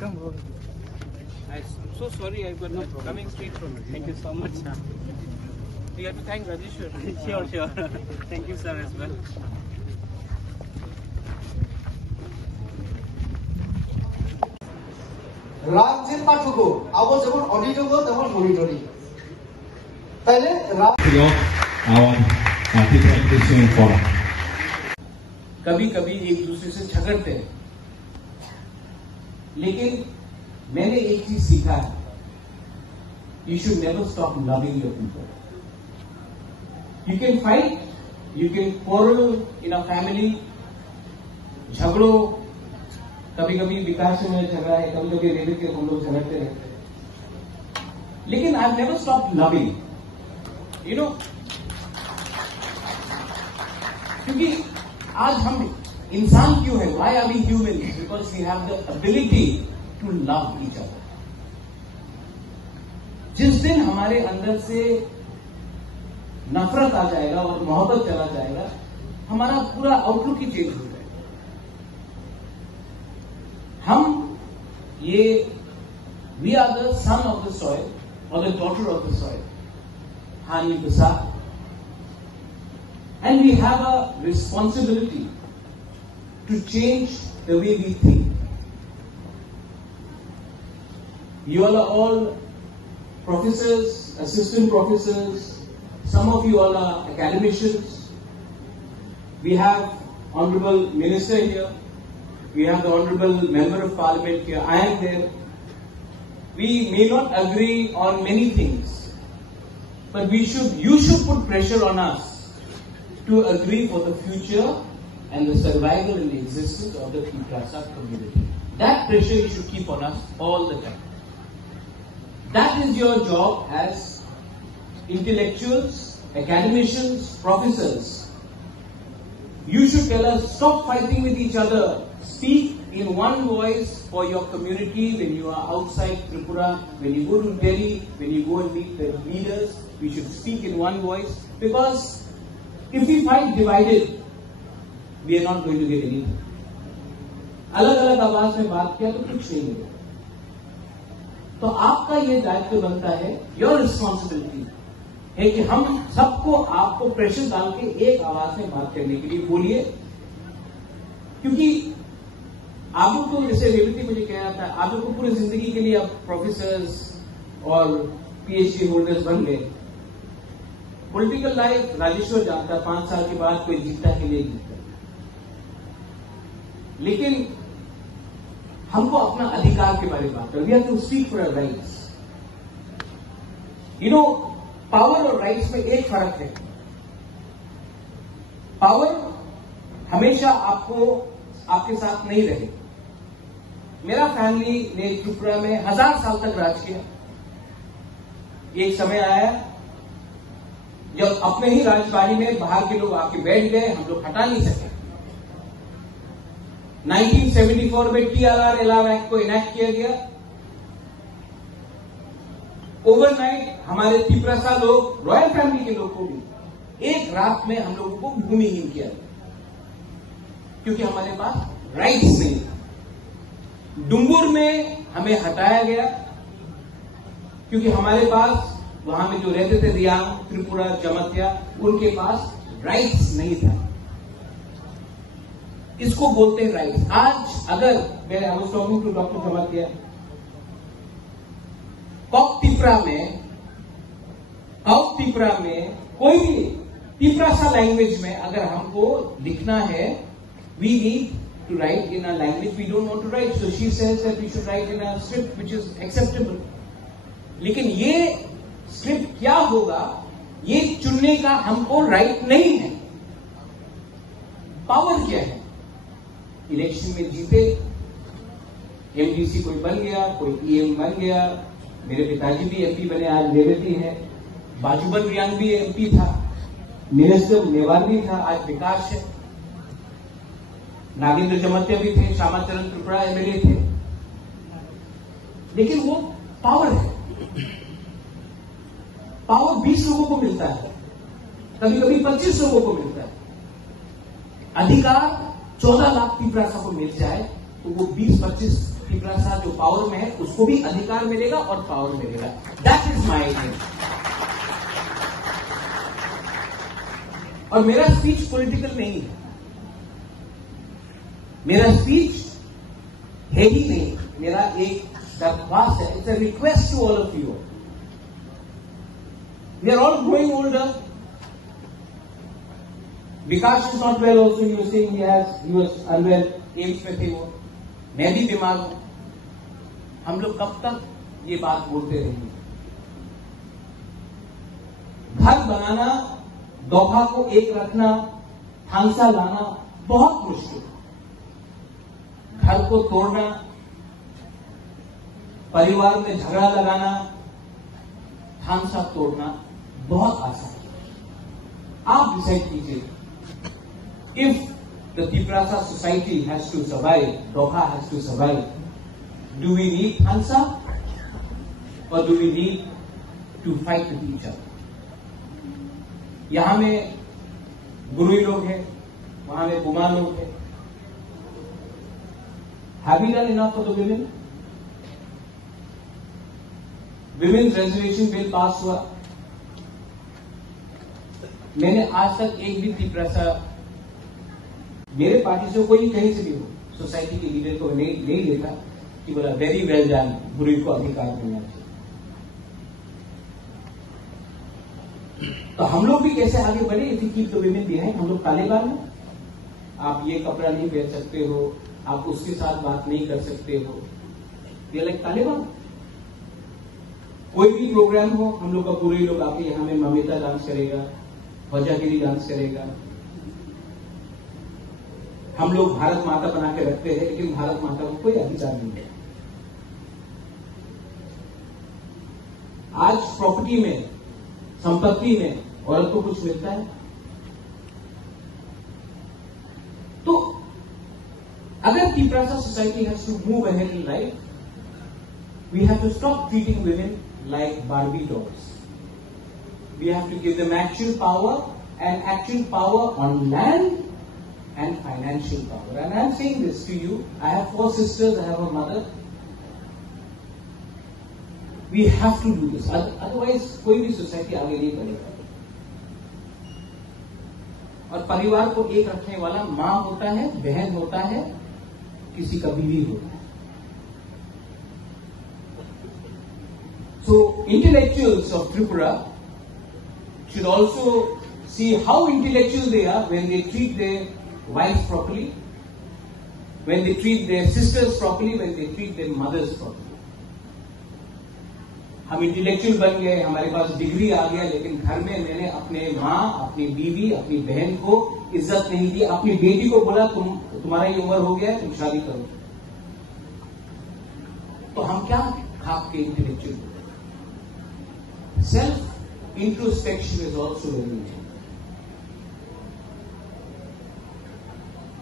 Come over. I'm so sorry, I got coming straight from it. Thank you so much, sir. You have to thank Rajeshwar. Sure. Thank you, sir, as well. রাজ্যের পাঠকও আবার যেমন অডিটরও তেমন monetary তাইলে कभी कभी एक दूसरे से झगड़ते हैं, लेकिन मैंने एक चीज सीखा है, you should never stop loving your people. You can fight, you can quarrel in a family, झगड़ो, कभी कभी विकास में झगड़ा है, कभी कभी रेडियो के हम लोग झगड़ते रहते हैं, लेकिन I never stop loving, you know, क्योंकि आज हम इंसान क्यों है, why are we human, because we have the ability to love each other. जिस दिन हमारे अंदर से नफरत आ जाएगा और मोहब्बत चला जाएगा, हमारा पूरा आउटलुक ही चेंज हो जाएगा. हम ये we are the son of the soil और the daughter of the soil, हानि प्रसाद, and we have a responsibility to change the way we think. You all are all professors, assistant professors, some of you all are academicians. We have Honorable Minister here. We have the Honorable Member of Parliament here. I am there. We may not agree on many things, but you should put pressure on us to agree for the future and the survival and the existence of the Tiprasa community. That pressure you should keep on us all the time. That is your job as intellectuals, academicians, professors. You should tell us, stop fighting with each other. Speak in one voice for your community when you are outside Tripura, when you go to Delhi, when you go and meet the leaders. We should speak in one voice, because if we fight divided, we are not going to get anything. अलग-अलग आवाज में बात किया तो कुछ नहीं मिलेगा. तो आपका ये दायित्व बनता है, योर रिस्पॉन्सिबिलिटी है कि हम सबको आपको प्रेशर डाल के एक आवाज में बात करने के लिए बोलिए. क्योंकि आप लोग को, जैसे रेवती मुझे कह रहा था, आप लोग को पूरी जिंदगी के लिए अब प्रोफेसर्स और पीएचडी होल्डर्स बन गए. पॉलिटिकल लाइफ राजेश्वर जानता, 5 साल के बाद कोई जीता के लिए जीता, लेकिन हमको अपना अधिकार के बारे में बात करें. We have to speak for our rights. You know, power और राइट्स में एक फर्क है. पावर हमेशा आपके साथ नहीं रहे. मेरा फैमिली ने त्रिपुरा में 1000 साल तक राज किया. एक समय आया जब अपने ही राजबाड़ी में बाहर के लोग आके बैठ गए, हम लोग हटा नहीं सके. 1974 में TRR एलाव एक्ट को इनैक्ट किया गया. ओवरनाइट हमारे तिप्रसा लोग, रॉयल फैमिली के लोग को भी एक रात में हम लोगों को भूमिहीन किया गया, क्योंकि हमारे पास राइट्स नहीं था. डुंगुर में हमें हटाया गया क्योंकि हमारे पास वहां में जो रहते थे रियांग, त्रिपुरा, जमतिया, उनके पास राइट्स नहीं था. इसको बोलते हैं राइट्स. आज अगर मैं I was talking to doctor Jamatia, कॉक तिपरा में कोई भी तिपरासा लैंग्वेज में अगर हमको लिखना है, we need to write in a language we don't want to write. So she says that we should write in a script which is acceptable. लेकिन ये स्क्रिप्ट क्या होगा, ये चुनने का हमको राइट नहीं है. पावर क्या है? इलेक्शन में जीते, एमडीसी कोई बन गया, कोई ईएम बन गया. मेरे पिताजी भी एमपी बने, आज रेवती है. बाजूबन रियांग भी एमपी था, मिनिस्टर मेवार भी था, आज विकास है. नागेंद्र जमतिया भी थे, श्यामाचरण त्रिपुरा एमएलए थे. लेकिन वो पावर है. पावर 20 लोगों को मिलता है, कभी कभी 25 लोगों को मिलता है. अधिकार 14 लाख तिपरासा को मिल जाए तो वो 20-25 तिपरासा जो पावर में है उसको भी अधिकार मिलेगा और पावर मिलेगा। That is my aim. और मेरा स्पीच पॉलिटिकल नहीं है, मेरा स्पीच है ही नहीं, मेरा एक दरख्वास्त है, it's a request to all of you. We are all growing older. Vikas is not well also, you saying he was unwell, AIIMS में थे वो, मैं भी बीमार हूं। हम लोग कब तक ये बात बोलते रहेंगे? घर बनाना, दोहा को एक रखना, थांसा लाना बहुत मुश्किल। घर को तोड़ना, परिवार में झगड़ा लगाना, थांसा तोड़ना बहुत आसान है। आप डिसाइड कीजिए। If the Tiprasa society has to survive, Doha has to survive, do we need Hansa or do we need to fight with each other? यहां में गुरुई लोग हैं, वहां में बुमा लोग हैं। Have we done enough for the women? Women's reservation bill पास हुआ। मैंने आज तक एक भी तिपरासा, मेरे पार्टी से कोई कहीं से भी हो, सोसाइटी के लीडर को नहीं देखा कि बोला वेरी वेल डन, गुरु को अधिकार मिलना चाहिए। तो हम लोग भी कैसे आगे बढ़े? If you keep the women behind. हम लोग तालिबान हैं, आप ये कपड़ा नहीं पहन सकते हो, आप उसके साथ बात नहीं कर सकते हो, ये लाइक तालिबान। कोई भी प्रोग्राम हो, हम लोग का पूरे लोग आके यहां में ममिता डांस करेगा, वजागिरी डांस करेगा। हम लोग भारत माता बना के रखते हैं, लेकिन भारत माता को कोई अधिकार नहीं है। आज प्रॉपर्टी में, संपत्ति में औरत को कुछ मिलता है? तो अगर Tiprasa society has to move ahead in life, we have to stop treating women like Barbie dolls. We have to give them actual power, and actual power on land and financial power. And I am saying this to you. I have 4 sisters, I have a mother. We have to do this. Otherwise, कोई भी society आगे नहीं बढ़ेगा। और परिवार को एक रखने वाला मां होता है, बहन होता है, किसी का बीवी होता है। So, intellectuals of Tripura should also see how intellectual they are when they treat their wives properly, when they treat their sisters properly, when they treat their mothers properly. हम इंटेलेक्चुअल बन गए, हमारे पास डिग्री आ गया, लेकिन घर में मैंने अपने माँ, अपनी बीवी, अपनी बहन को इज्जत नहीं दी। अपनी बेटी को बोला तुम्हारा ये उम्र हो गया, तुम शादी करो। तो हम क्या खाप के intellectual? Self introspection is also very important.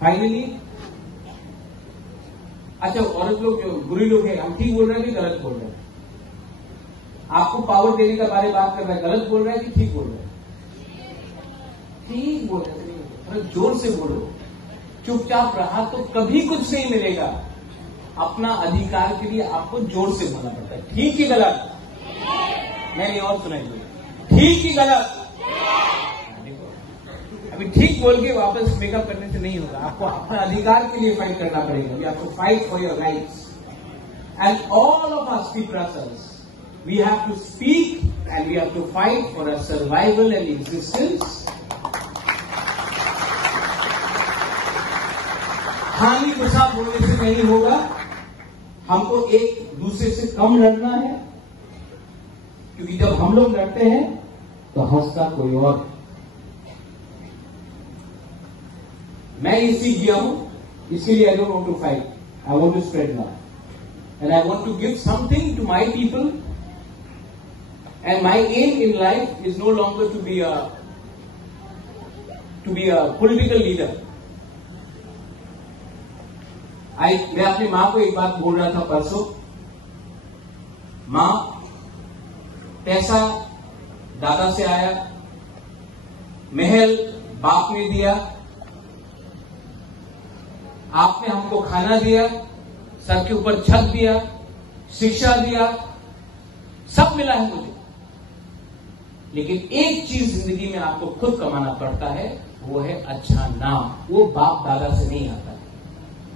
Finally, अच्छा औरत लोग जो बुरी लोग हैं, हम ठीक बोल रहे हैं कि गलत बोल रहे हैं? आपको पावर देने का बारे बात कर रहा है, गलत बोल रहा है कि ठीक बोल रहा है? ठीक बोल रहे हैं, थोड़ा जोर से बोलो। चुपचाप रहा तो कभी कुछ नहीं मिलेगा। अपना अधिकार के लिए आपको जोर से बोलना पड़ता है। ठीक कि गलत? मैंने और सुनाई, ठीक कि गलत? अभी ठीक बोल के वापस मेकअप करने से नहीं होगा, आपको अपना अधिकार के लिए फाइट करना पड़ेगा। You have to fight for your rights. And all of us तिपरासास, we have to speak and we have to fight for a survival and existence. हानि गुस्सा बोलने से नहीं होगा, हमको एक दूसरे से कम लड़ना है, क्योंकि जब हम लोग लड़ते हैं तो हंसता कोई और। मैं ये सीख गया हूं, इसके लिए I don't want to fight, I want to spread love and I want to give something to my people. And my aim in life is no longer to be a political leader. मैं अपनी मां को एक बात बोल रहा था परसों, मां, पैसा दादा से आया, महल बाप ने दिया, आपने हमको खाना दिया, सर के ऊपर छत दिया, शिक्षा दिया, सब मिला है मुझे। लेकिन एक चीज जिंदगी में आपको खुद कमाना पड़ता है, वो है अच्छा नाम। वो बाप दादा से नहीं आता है।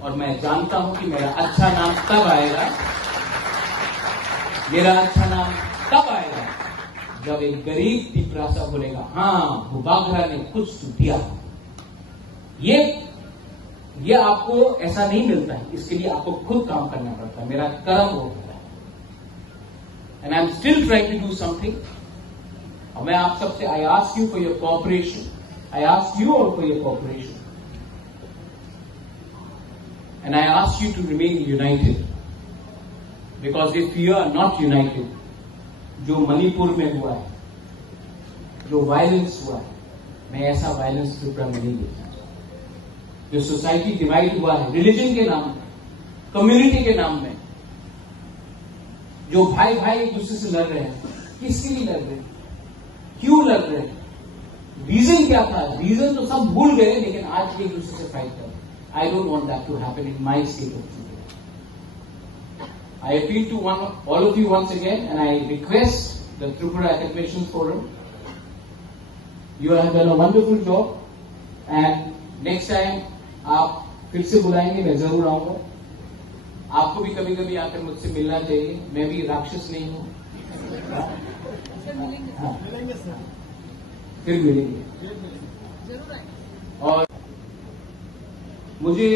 और मैं जानता हूं कि मेरा अच्छा नाम तब आएगा, मेरा अच्छा नाम तब आएगा जब एक गरीब तिपरासा बोलेगा, हाँ वो बाघरा ने कुछ तो दिया। ये आपको ऐसा नहीं मिलता है, इसके लिए आपको खुद काम करना पड़ता है। मेरा कर्म वो होता है, and I am still trying to do something. और मैं आप सबसे, I ask you for your cooperation, I ask you all for your cooperation, and I ask you to remain united, because if you are not united, जो मणिपुर में हुआ है, जो violence हुआ है, मैं ऐसा वायलेंस त्रिपुरा में नहीं देखा। जो सोसाइटी डिवाइड हुआ है रिलीजन के नाम में, कम्युनिटी के नाम में, जो भाई भाई एक दूसरे से लड़ रहे हैं, किसके लिए लड़ रहे हैं, क्यों लड़ रहे हैं, रीजन क्या था? रीजन तो सब भूल गए, लेकिन आज एक दूसरे से फाइट कर रहे हैं। I don't want that to happen in my state of Tripura. I appeal to all of you once again, and I request the Tripura Academicians Forum. You have done a wonderful job, and next time आप फिर से बुलाएंगे, मैं जरूर आऊंगा। आपको भी कभी कभी आकर मुझसे मिलना चाहिए, मैं भी राक्षस नहीं हूं। फिर मिलेंगे। और मुझे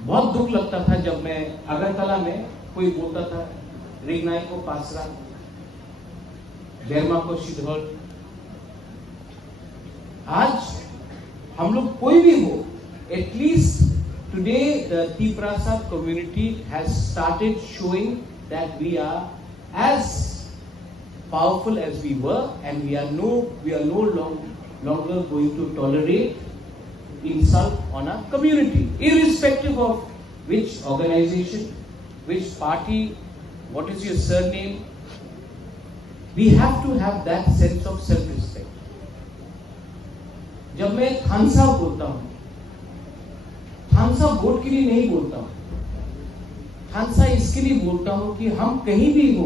बहुत दुख लगता था जब मैं अगरतला में कोई बोलता था रिगनाई को पासरा, डेरमा को शिधौल। आज हम लोग कोई भी हो, at least today the Tiprasa community has started showing that we are as powerful as we were, and we are no longer going to tolerate insult on our community, irrespective of which organization, which party, what is your surname. We have to have that sense of self-respect. जब मैं खानसा बोलता हूं, खानसा vote के लिए नहीं बोलता हूं, खानसा इसके लिए बोलता हूं कि हम कहीं भी हो,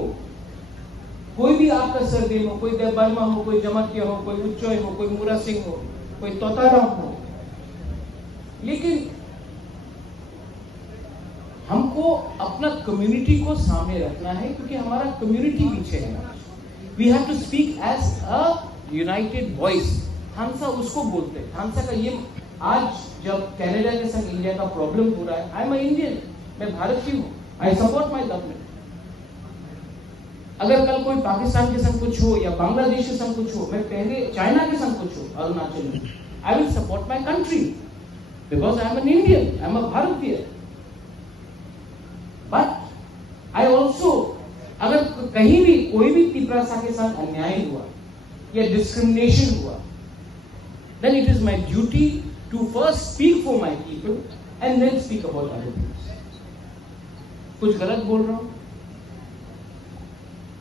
कोई भी आपका सरनेम हो, कोई देवबर्मा हो, कोई जमकिया हो, कोई उच्चोय हो, कोई मूरा सिंह हो, कोई तोताराम हो, लेकिन हमको अपना कम्युनिटी को सामने रखना है, क्योंकि हमारा कम्युनिटी पीछे है। We have to speak as a united voice. खानसा उसको बोलते हैं। खानसा का ये, आज जब कनाडा के संग इंडिया का प्रॉब्लम हो रहा है, आई एम अ इंडियन, मैं भारत की हूं, आई सपोर्ट माई गवर्नमेंट। अगर कल कोई पाकिस्तान के संग कुछ हो या बांग्लादेश के संग कुछ हो, मैं पहले चाइना के संग कुछ हो, अरुणाचल में, I will support my country because I am an Indian, I am a Bharatiya. But I also, अगर कहीं भी कोई भी तिपरासा के साथ अन्याय हुआ या डिस्क्रिमिनेशन हुआ, then it is my duty to first speak for my people and then speak about other things. कुछ गलत बोल रहा हूं,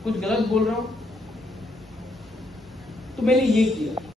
कुछ गलत बोल रहा हूं, तो मैंने ये किया।